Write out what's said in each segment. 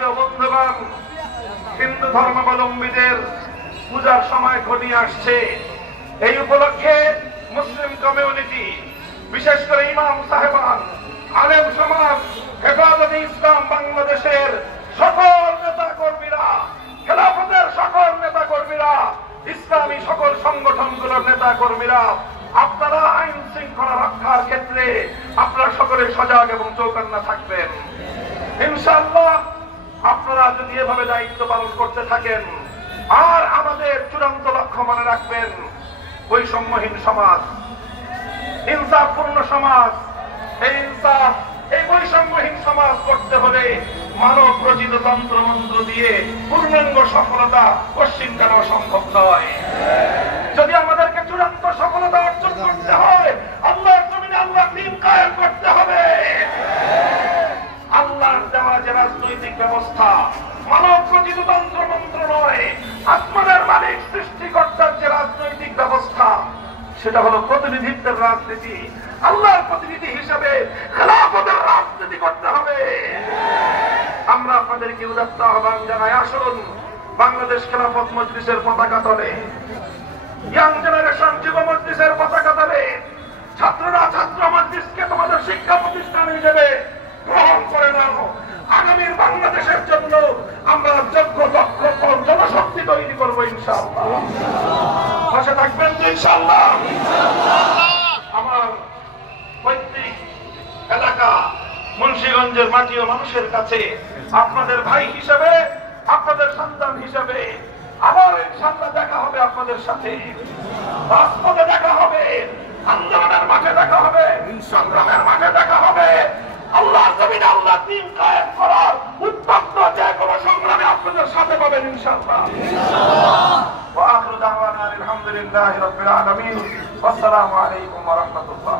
প্রিয় বন্ধুগণ, হিন্দু ধর্মাবলম্বীদের পূজার সময় ঘনিয়ে আসছে। এই উপলক্ষে মুসলিম কমিউনিটি, বিশেষ করে ইমাম সাহেবান, আলেম সমাজ, হেফাজতে ইসলাম বাংলাদেশের সকল নেতা কর্মীরা, খেলাফতের সকল নেতা কর্মীরা, ইসলামী সকল সংগঠনগুলোর নেতা কর্মীরা, আপনারা আইন শৃঙ্খলা রক্ষার ক্ষেত্রে আপনারা সকলে সজাগ এবং চৌকান্না থাকবেন। ইনশাআল্লাহ আপনারা যদি এভাবে দায়িত্ব পালন করতে থাকেন, আর আমাদের চূড়ান্ত লক্ষ্য মনে রাখবেন, বৈষম্যহীন সমাজ, ইনসাফপূর্ণ সমাজ। এই বৈষম্যহীন সমাজ করতে হলে মানব রচিত তন্ত্র মন্ত্র দিয়ে পূর্ণাঙ্গ সফলতা কশ্চিনকাল সম্ভব নয়। যদি আমাদেরকে চূড়ান্ত সফলতা অর্জন করতে হয়, আল্লাহর জমিনে আল্লাহর দ্বীন কায়েম করতে হবে। আল্লাহর দেওয়া যে রাজনৈতিক ব্যবস্থা মানব রচিত তন্ত্র মন্ত্র নয়, আসমানের মালিক সৃষ্টিকর্তার যে রাজনৈতিক ব্যবস্থা, সেটা হলো প্রতিনিধিত্বের রাজনীতি। আল্লাহর প্রতিনিধি হিসেবে খেলাফতের রাজনীতি করতে হবে। আমরা আপনাদেরকে উদাত্ত আহ্বান জানাই, আসুন বাংলাদেশ খেলাফত মজলিসের পতাকা তলে, ইয়াং জেনারেশন যুব মজলিসের পতাকা তলে ছাত্ররা ছাত্র মজলিসকে তোমাদের শিক্ষা প্রতিষ্ঠান হিসেবে গ্রহণ করে নাও। আগামীর বাংলাদেশের জন্য আমরা যোগ্য দক্ষ জনশক্তি তৈরি করবো ইনশাআল্লাহ। পাশে থাকবেন তো ইনশাআল্লাহ। আমার পৈতৃক এলাকা মুন্সিগঞ্জের মাটি ও মানুষের কাছে আপনাদের ভাই হিসেবে, আপনাদের সন্তান হিসেবে আবার ইনশাআল্লাহ দেখা হবে। আপনাদের সাথে রাজপথে দেখা হবে, আন্দোলনের মাঠে দেখা হবে, সংগ্রামের মাঠে দেখা হবে। আল্লাহর জমিনে আল্লাহর দ্বীন কায়েম করার উত্তপ্ত যে কোনো সংগ্রামে আপনাদের সাথে পাবেন ইনশাআল্লাহ। ওয়া আখিরু দাওয়ানা আলহামদুলিল্লাহি রাব্বিল আলামিন। আসসালামু আলাইকুম ওয়া রাহমাতুল্লাহ।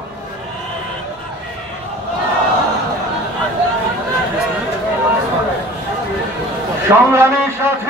সংগ্রামের সাথে